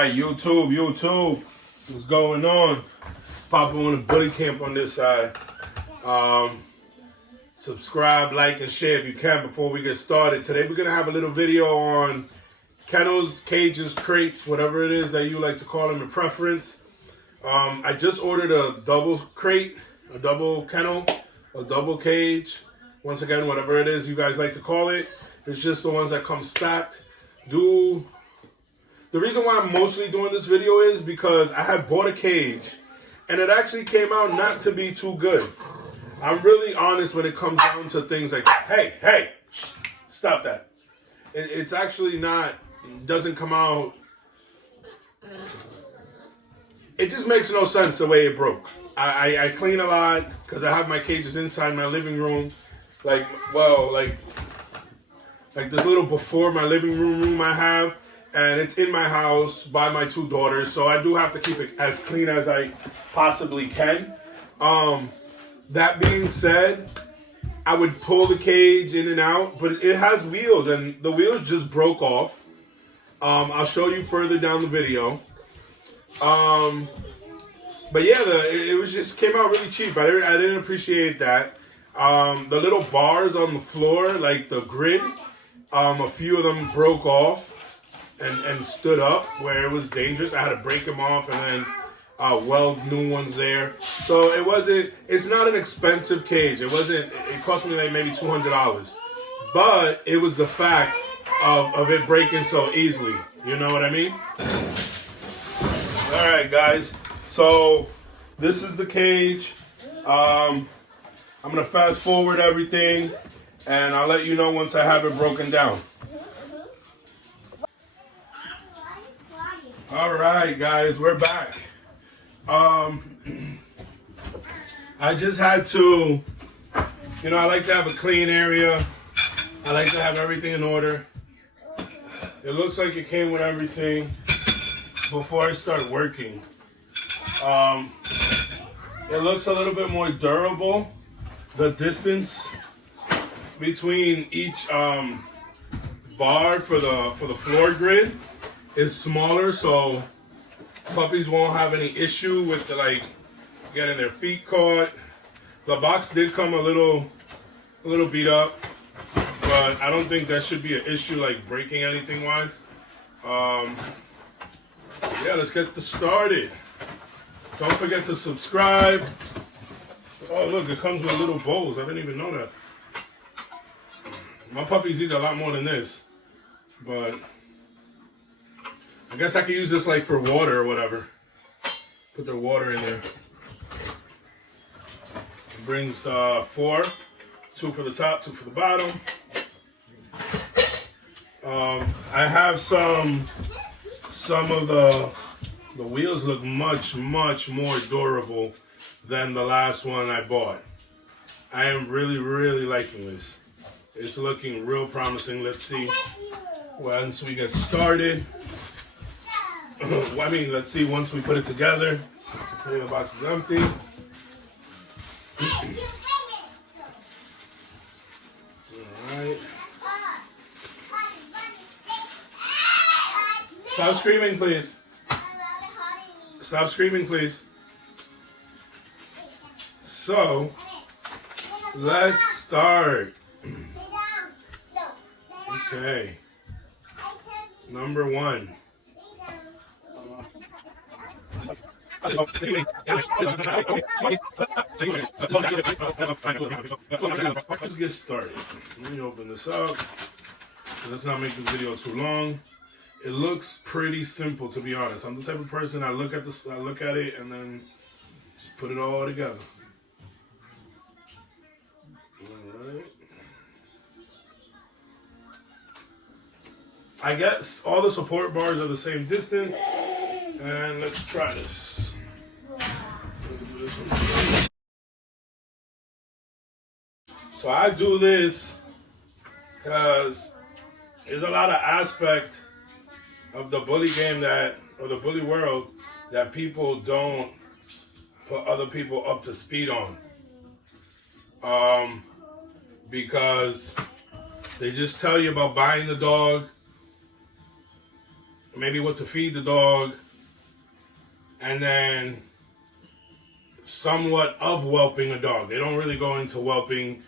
right, YouTube, what's going on? Papa on the bully camp on this side. Subscribe, like, and share if you can before we get started. Today we're gonna have a little video on kennels, cages, crates, whatever it is that you like to call them in preference. I just ordered a double crate, a double kennel, a double cage. Once again, whatever it is you guys like to call it. It's just the ones that come stacked. The reason why I'm mostly doing this video is because I had bought a cage and it actually came out not to be too good. I'm really honest when it comes down to things like, hey, stop that. It's actually not, doesn't come out. It just makes no sense the way it broke. I clean a lot because I have my cages inside my living room. Like this little before my living room I have. And it's in my house by my two daughters, so I do have to keep it as clean as I possibly can. That being said, I would pull the cage in and out, but it has wheels, and the wheels just broke off. I'll show you further down the video. But yeah, it was just came out really cheap. I didn't appreciate that. The little bars on the floor, like the grid, a few of them broke off. And stood up where it was dangerous. I had to break them off and then weld new ones there. So it's not an expensive cage. It cost me like maybe $200. But it was the fact of it breaking so easily. You know what I mean? All right, guys. So this is the cage. I'm going to fast forward everything and I'll let you know once I have it broken down. All right, guys, we're back. I just had to, I like to have a clean area. I like to have everything in order. It looks like it came with everything before I start working. It looks a little bit more durable. The distance between each bar for the floor grid is smaller, so puppies won't have any issue with getting their feet caught. The box did come a little beat up, but I don't think that should be an issue like breaking anything wise. Yeah, let's get this started. Don't forget to subscribe. Oh look, it comes with little bowls. I didn't even know that. My puppies eat a lot more than this, but I guess I could use this like for water or whatever. Put their water in there. It brings 4, 2 for the top, 2 for the bottom. I have some of the wheels look much more durable than the last one I bought. I am really liking this. It's looking real promising. Let's see once we get started. Let's see once we put it together. The box is empty. Alright. Stop screaming, please. Stop screaming, please. So, let's start. Okay. Number 1. Let's get started. Let me open this up. Let's not make this video too long. It looks pretty simple, to be honest. I'm the type of person I look at it and then just put it all together. Alright. I guess all the support bars are the same distance. And let's try this. So I do this because there's a lot of aspect of the bully game or the bully world that people don't put other people up to speed on. Because they just tell you about buying the dog maybe what to feed the dog, and then somewhat of whelping a dog. They don't really go into whelping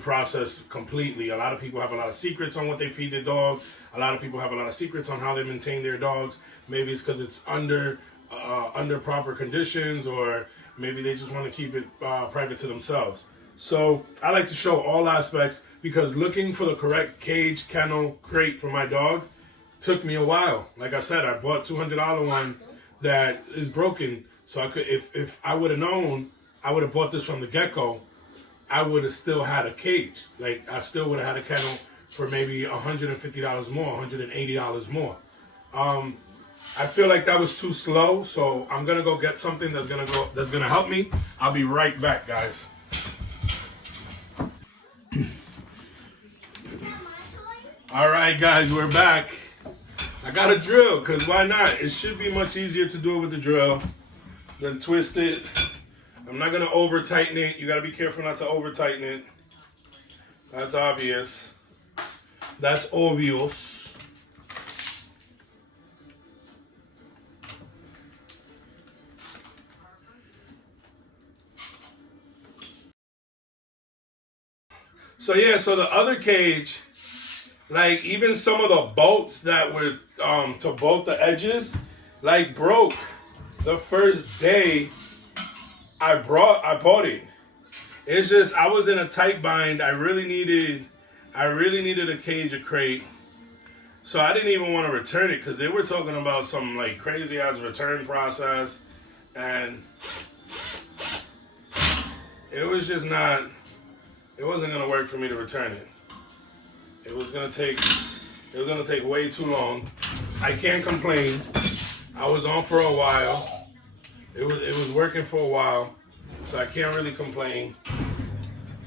process completely. A lot of people have a lot of secrets on what they feed their dog. A lot of people have a lot of secrets on how they maintain their dogs. Maybe it's because it's under proper conditions, or maybe they just want to keep it private to themselves. So I like to show all aspects, because looking for the correct cage, kennel, crate for my dog took me a while. Like I said, I bought $200 one that is broken. So I could, if I would have known, I would have bought this from the get-go. I would have still had a cage. Like, I still would have had a kennel for maybe $150 more, $180 more. I feel like that was too slow, so I'm gonna go get something that's gonna help me. I'll be right back, guys. All right, guys, we're back. I got a drill, because why not? It should be much easier to do it with the drill than twist it. I'm not going to over-tighten it. You got to be careful not to over-tighten it. That's obvious. That's obvious. So yeah, so the other cage, like even some of the bolts that were to bolt the edges, like broke the first day I bought it. It's just I was in a tight bind. I really needed a cage, a crate. So I didn't even want to return it, because they were talking about some like crazy ass return process, and it was just not. It wasn't gonna work for me to return it. It was gonna take way too long. I can't complain. I was on for a while. It was working for a while, so I can't really complain.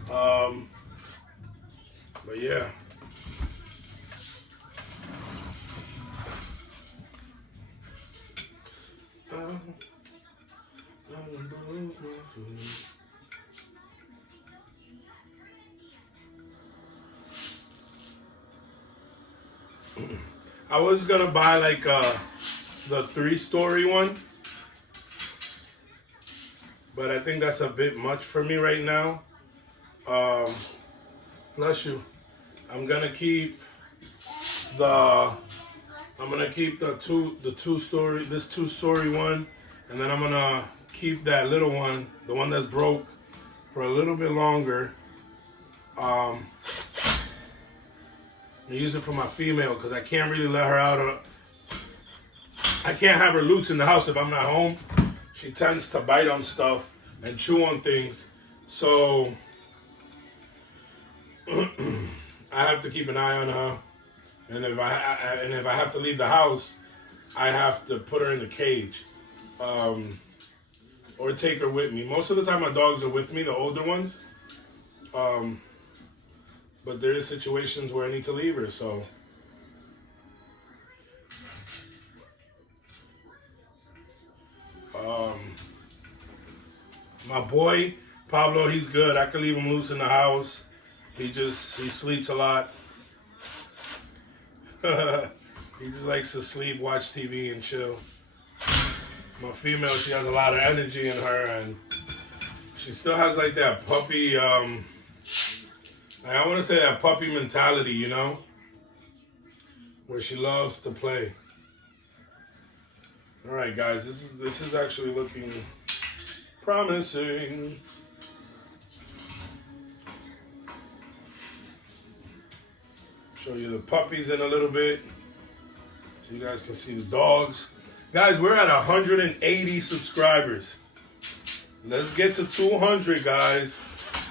But yeah. I was gonna buy like the 3-story one, but I think that's a bit much for me right now. Bless you. I'm gonna keep the 2-story one, and then I'm gonna keep that little one, the one that's broke, for a little bit longer. I use it for my female, because I can't really let her out. I can't have her loose in the house if I'm not home. She tends to bite on stuff and chew on things. So I have to keep an eye on her. And if I have to leave the house, I have to put her in the cage. Or take her with me. Most of the time my dogs are with me, the older ones. But there is situations where I need to leave her, so. My boy, Pablo, he's good. I could leave him loose in the house. He sleeps a lot. He just likes to sleep, watch TV, and chill. My female, she has a lot of energy in her, and she still has like that puppy, I want to say that puppy mentality, you know? Where she loves to play. All right, guys, this is actually looking promising. Show you the puppies in a little bit, so you guys can see the dogs. Guys, we're at 180 subscribers. Let's get to 200, guys.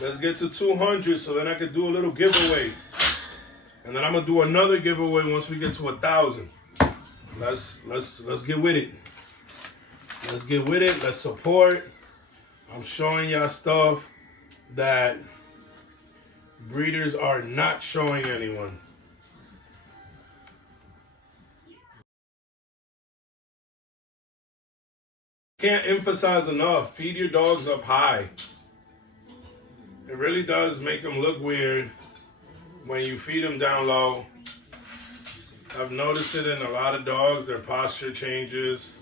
Let's get to 200, so then I could do a little giveaway. And then I'm gonna do another giveaway once we get to 1,000. Let's get with it. Let's get with it. Let's support. I'm showing y'all stuff that breeders are not showing anyone. Can't emphasize enough, feed your dogs up high. It really does make them look weird when you feed them down low. I've noticed it in a lot of dogs. Their posture changes.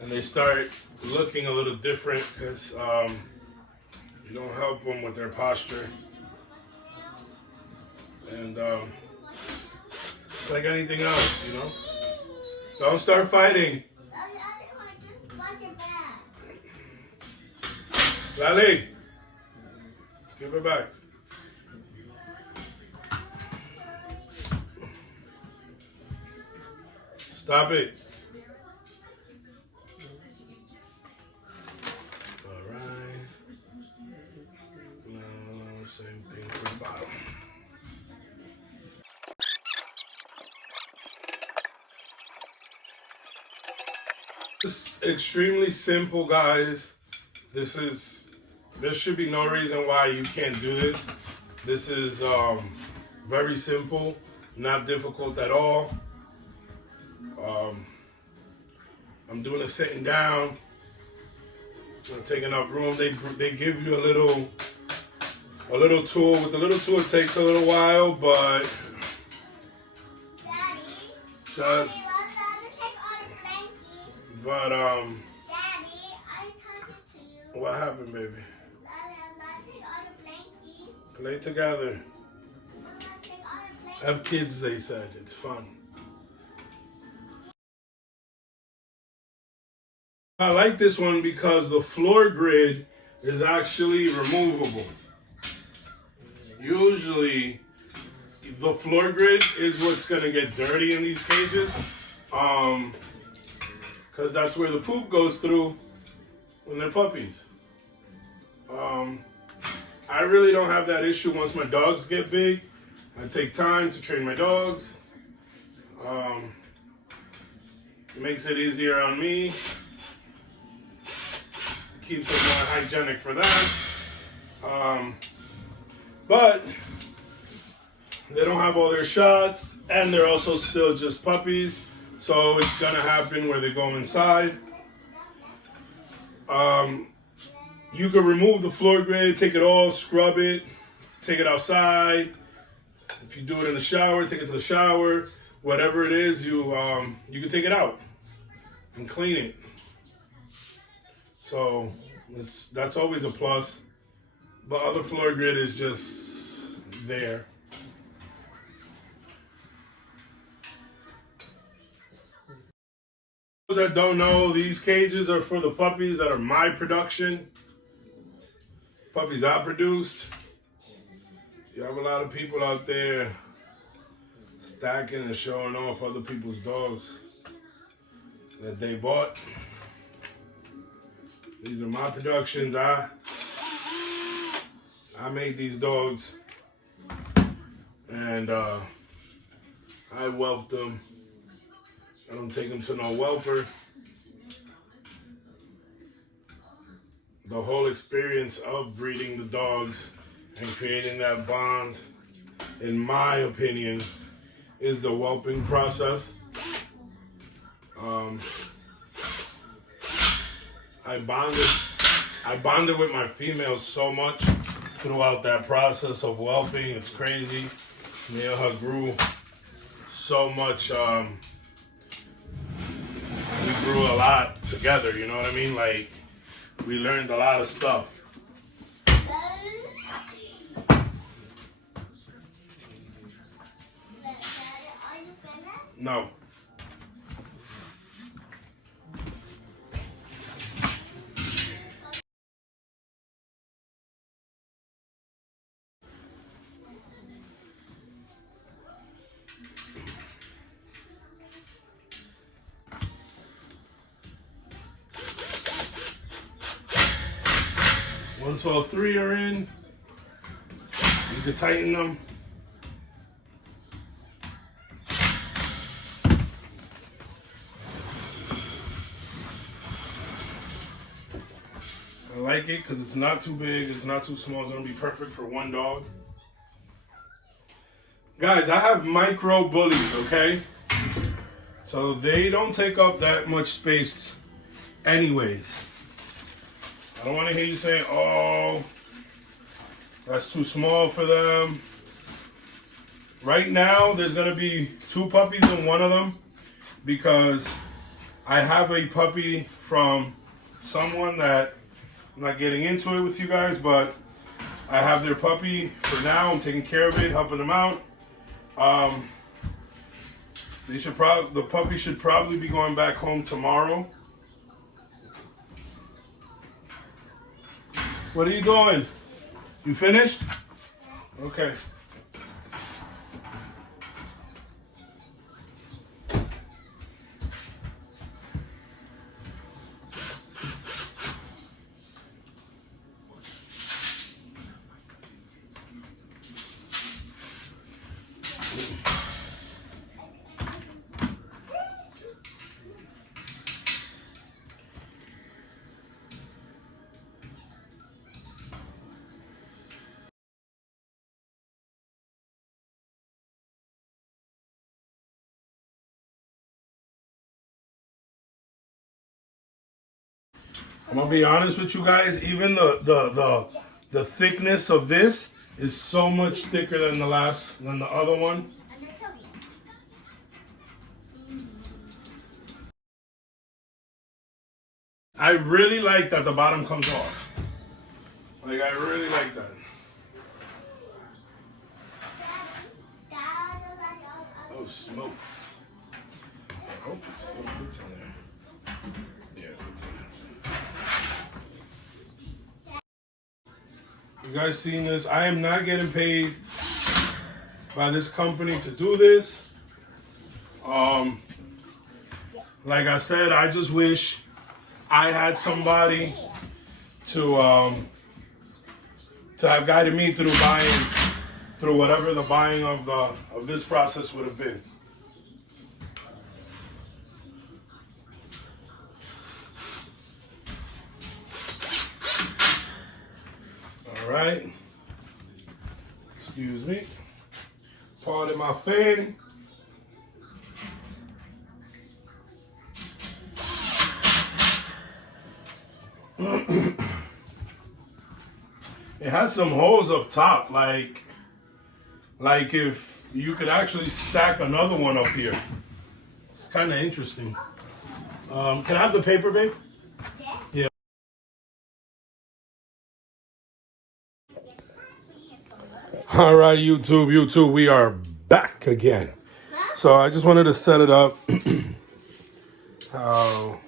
And they start looking a little different because you don't help them with their posture. And it's like anything else, you know? Don't start fighting. Lally, give it back. Stop it. All right. No, same thing for the bottom. It's extremely simple, guys. There should be no reason why you can't do this. This is very simple, not difficult at all. I'm doing a sitting down. I'm taking up room. They give you a little tool. With the little tool, it takes a little while, but Daddy, just. Daddy, But Daddy, I talked to you. What happened, baby? Take all the blankie. Play together. Take all the blankie. Have kids, they said. It's fun. I like this one because the floor grid is actually removable. Usually, the floor grid is what's going to get dirty in these cages. Because that's where the poop goes through when they're puppies. I really don't have that issue once my dogs get big. I take time to train my dogs. It makes it easier on me. Keeps it more hygienic for them. But they don't have all their shots, and they're also still just puppies. So it's gonna happen where they go inside. You can remove the floor grid, take it all, scrub it, take it outside. If you do it in the shower, take it to the shower. Whatever it is, you can take it out and clean it. So that's always a plus. But other floor grid is just there. For those that don't know, these cages are for the puppies that are my production. Puppies I produced. You have a lot of people out there stacking and showing off other people's dogs that they bought. These are my productions. I made these dogs, and I whelped them. I don't take them to no whelper. The whole experience of breeding the dogs and creating that bond, in my opinion, is the whelping process. I bonded with my females so much throughout that process of whelping. It's crazy. Me and her grew so much. We grew a lot together, you know what I mean? Like, we learned a lot of stuff. No. Once all three are in, you can tighten them. I like it because it's not too big, it's not too small. It's going to be perfect for one dog. Guys, I have micro bullies, okay? So they don't take up that much space anyways. I don't want to hear you saying, oh, That's too small for them. Right now, there's gonna be 2 puppies in one of them because I have a puppy from someone that I'm not getting into it with you guys, but I have their puppy for now. I'm taking care of it, helping them out. The puppy should probably be going back home tomorrow. What are you doing? You finished? Okay. I'm gonna be honest with you guys. Even the thickness of this is so much thicker than the other one. I really like that the bottom comes off. Like, I really like that. Oh, smokes. I hope it still fits in there. Yeah, it fits in there. You guys seen this? I am not getting paid by this company to do this. Like I said, I just wish I had somebody to have guided me through whatever the buying of this process would have been. All right. Excuse me. Pardon my fan. It has some holes up top, like if you could actually stack another one up here. It's kind of interesting. Can I have the paper, babe? Yeah. All right, YouTube, we are back again. So I just wanted to set it up how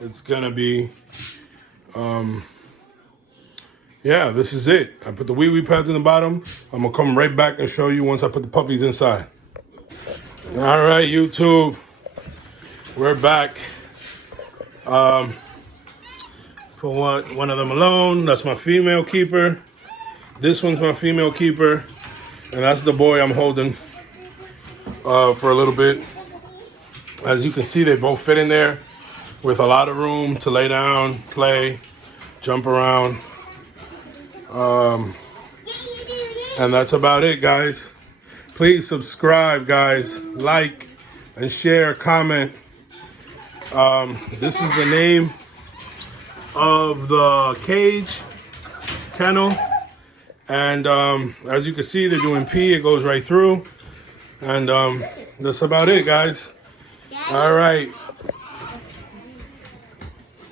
it's gonna be. Yeah, this is it. I put the wee pads in the bottom. I'm gonna come right back and show you once I put the puppies inside. All right, YouTube, we're back. Put one of them alone. That's my female keeper. This one's my female keeper, and that's the boy I'm holding for a little bit. As you can see, they both fit in there with a lot of room to lay down, play, jump around. And that's about it, guys. Please subscribe, guys. Like and share, comment. This is the name of the cage, kennel. And as you can see, they're doing pee. It goes right through. And that's about it, guys. All right.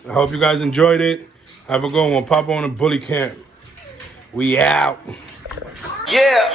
I hope you guys enjoyed it. Have a good one. Papa on a bully camp. We out. Yeah.